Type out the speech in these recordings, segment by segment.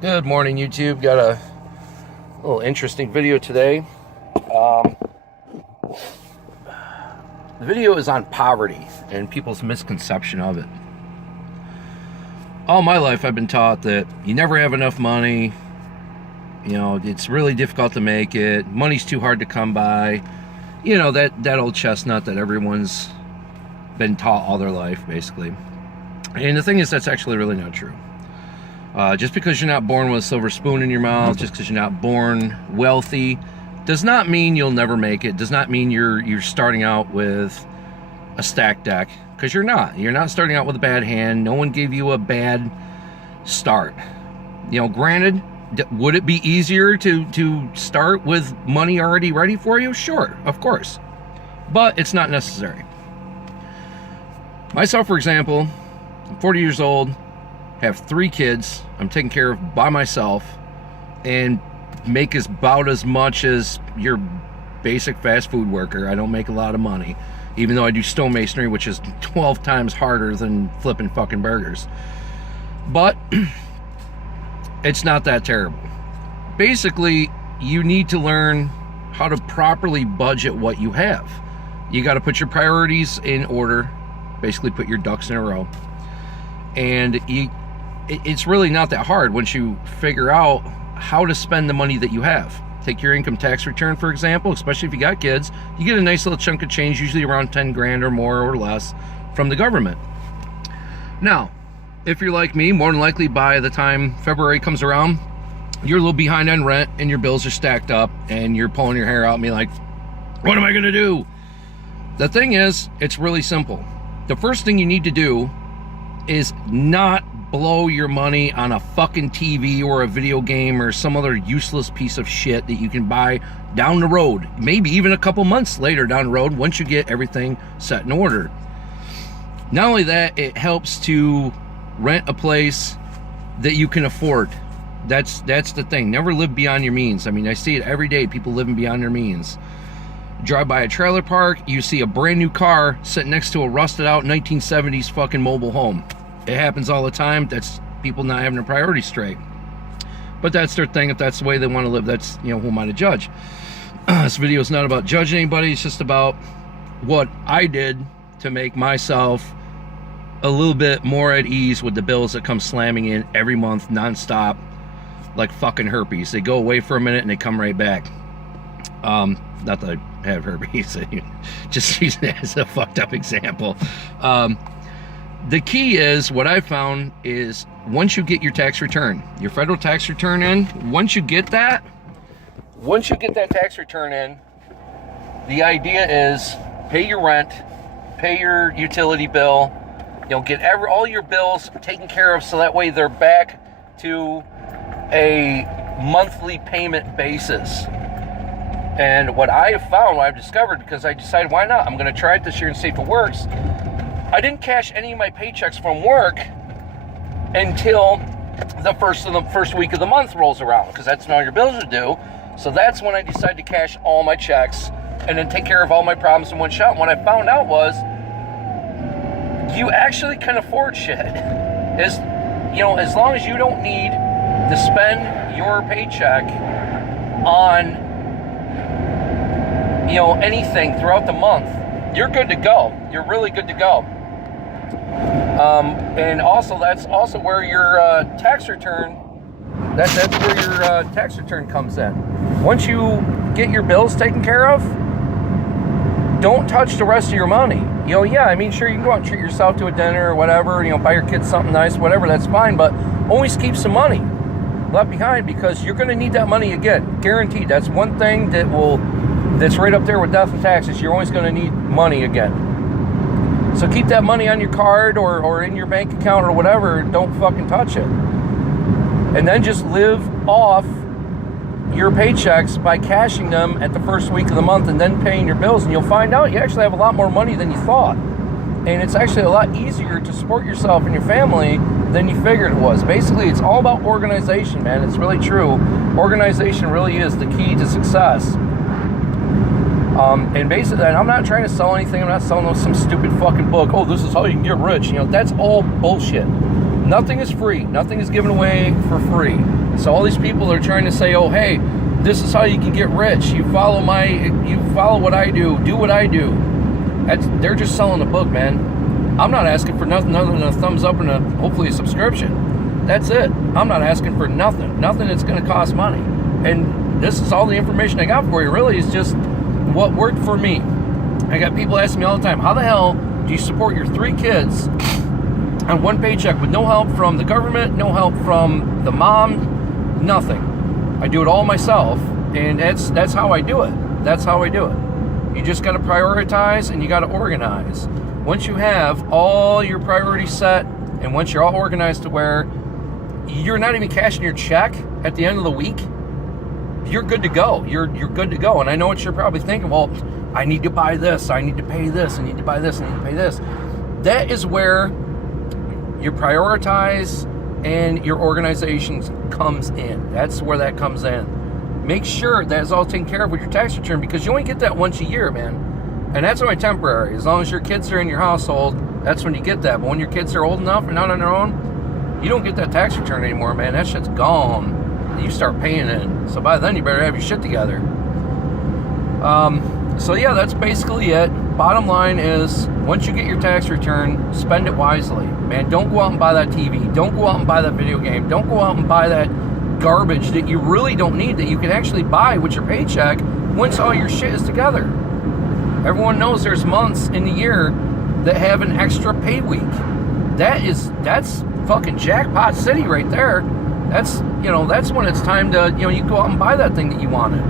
Good morning, YouTube. Got a little interesting video today. The video is on poverty and people's misconception of it. All my life I've been taught that you never have enough money, you know, it's really difficult to make it, money's too hard to come by, you know, that old chestnut that everyone's been taught all their life, basically. And the thing is, that's actually really not true. Just because you're not born with a silver spoon in your mouth, just because you're not born wealthy, does not mean you'll never make it. Does not mean you're starting out with a stacked deck, because you're not. You're not starting out with a bad hand. No one gave you a bad start. You know, granted, would it be easier to start with money already ready for you? Sure, of course. But it's not necessary. Myself, for example, I'm 40 years old, have 3 kids I'm taking care of by myself, and make about as much as your basic fast food worker. I don't make a lot of money, even though I do stonemasonry, which is 12 times harder than flipping fucking burgers. But it's not that terrible. Basically, you need to learn how to properly budget what you have. You got to put your priorities in order, basically put your ducks in a row. And it's really not that hard once you figure out how to spend the money that you have. Take your income tax return, for example, especially if you got kids. You get a nice little chunk of change, usually around 10 grand or more or less, from the government. Now, if you're like me, more than likely by the time February comes around, you're a little behind on rent and your bills are stacked up and you're pulling your hair out and be like, what am I gonna do? The thing is, it's really simple. The first thing you need to do is not blow your money on a fucking TV or a video game or some other useless piece of shit that you can buy down the road, maybe even a couple months later down the road, once you get everything set in order. Not only that, it helps to rent a place that you can afford. That's the thing. Never live beyond your means. I mean, I see it every day, people living beyond their means. Drive by a trailer park, you see a brand new car sitting next to a rusted out 1970s fucking mobile home. It happens all the time. That's people not having their priorities straight. But that's their thing. If that's the way they want to live, that's, you know, who am I to judge? This video is not about judging anybody. It's just about what I did to make myself a little bit more at ease with the bills that come slamming in every month, nonstop, like fucking herpes. They go away for a minute and they come right back. Not that I have herpes, just using it as a fucked up example. The key is, what I found is, once you get your tax return, your federal tax return in, once you get that tax return in, the idea is pay your rent, pay your utility bill, you know, get all your bills taken care of so that way they're back to a monthly payment basis. And what I have found, what I've discovered, because I decided, why not? I'm going to try it this year and see if it works. I didn't cash any of my paychecks from work until the first week of the month rolls around, because that's when all your bills are due. So that's when I decided to cash all my checks and then take care of all my problems in one shot. And what I found out was, you actually can afford shit. You know, as long as you don't need to spend your paycheck on, you know, anything throughout the month, you're good to go. You're really good to go. And also, that's also where your tax return, that's where your tax return comes in. Once you get your bills taken care of, don't touch the rest of your money. You know, yeah, I mean, sure, you can go out and treat yourself to a dinner or whatever, you know, buy your kids something nice, whatever, that's fine, but always keep some money left behind, because you're going to need that money again, guaranteed. That's one thing that's right up there with death and taxes. You're always going to need money again. So keep that money on your card or in your bank account or whatever. Don't fucking touch it. And then just live off your paychecks by cashing them at the first week of the month and then paying your bills. And you'll find out you actually have a lot more money than you thought. And it's actually a lot easier to support yourself and your family than you figured it was. Basically, it's all about organization, man. It's really true. Organization really is the key to success. And basically, and I'm not trying to sell anything. I'm not selling some stupid fucking book. Oh, this is how you can get rich. You know, that's all bullshit. Nothing is free. Nothing is given away for free. So all these people are trying to say, oh, hey, this is how you can get rich. You follow what I do what I do. They're just selling a book, man. I'm not asking for nothing other than a thumbs up and hopefully a subscription. That's it. I'm not asking for nothing. Nothing that's going to cost money. And this is all the information I got for you, really, is just what worked for me. I got people asking me all the time, how the hell do you support your 3 kids on one paycheck with no help from the government, no help from the mom, nothing? I do it all myself, and that's how I do it. That's how I do it. You just got to prioritize and you got to organize. Once you have all your priorities set, and once you're all organized to where you're not even cashing your check at the end of the week, you're good to go. You're good to go. And I know what you're probably thinking, well, I need to buy this, I need to pay this, I need to buy this, I need to pay this. That is where your prioritize and your organization comes in. That's where that comes in. Make sure that's all taken care of with your tax return, because you only get that once a year, man. And that's only temporary. As long as your kids are in your household, that's when you get that. But when your kids are old enough and not on their own, you don't get that tax return anymore, man. That shit's gone. You start paying it. So by then, you better have your shit together. So yeah, that's basically it. Bottom line is, once you get your tax return, spend it wisely. Man, don't go out and buy that TV. Don't go out and buy that video game. Don't go out and buy that garbage that you really don't need, that you can actually buy with your paycheck once all your shit is together. Everyone knows there's months in the year that have an extra pay week. That's fucking jackpot city right there. That's when it's time to, you go out and buy that thing that you wanted.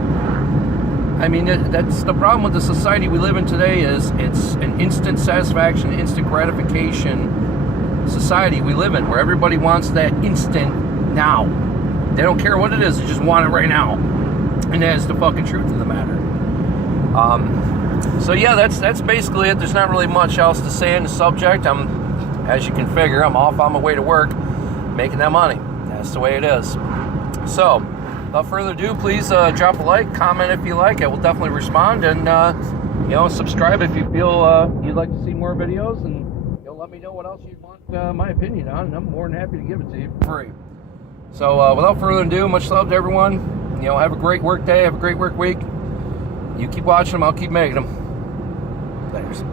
I mean, that's the problem with the society we live in today, is it's an instant satisfaction, instant gratification society we live in, where everybody wants that instant now. They don't care what it is, they just want it right now. And that is the fucking truth of the matter. So yeah, that's basically it. There's not really much else to say on the subject. As you can figure, I'm off on my way to work, making that money. That's the way it is. So, without further ado, please drop a like, comment if you like. I will definitely respond, and subscribe if you feel you'd like to see more videos, and let me know what else you'd want my opinion on, and I'm more than happy to give it to you for free. So, without further ado, much love to everyone. Have a great work day, have a great work week. You keep watching them, I'll keep making them. Thanks.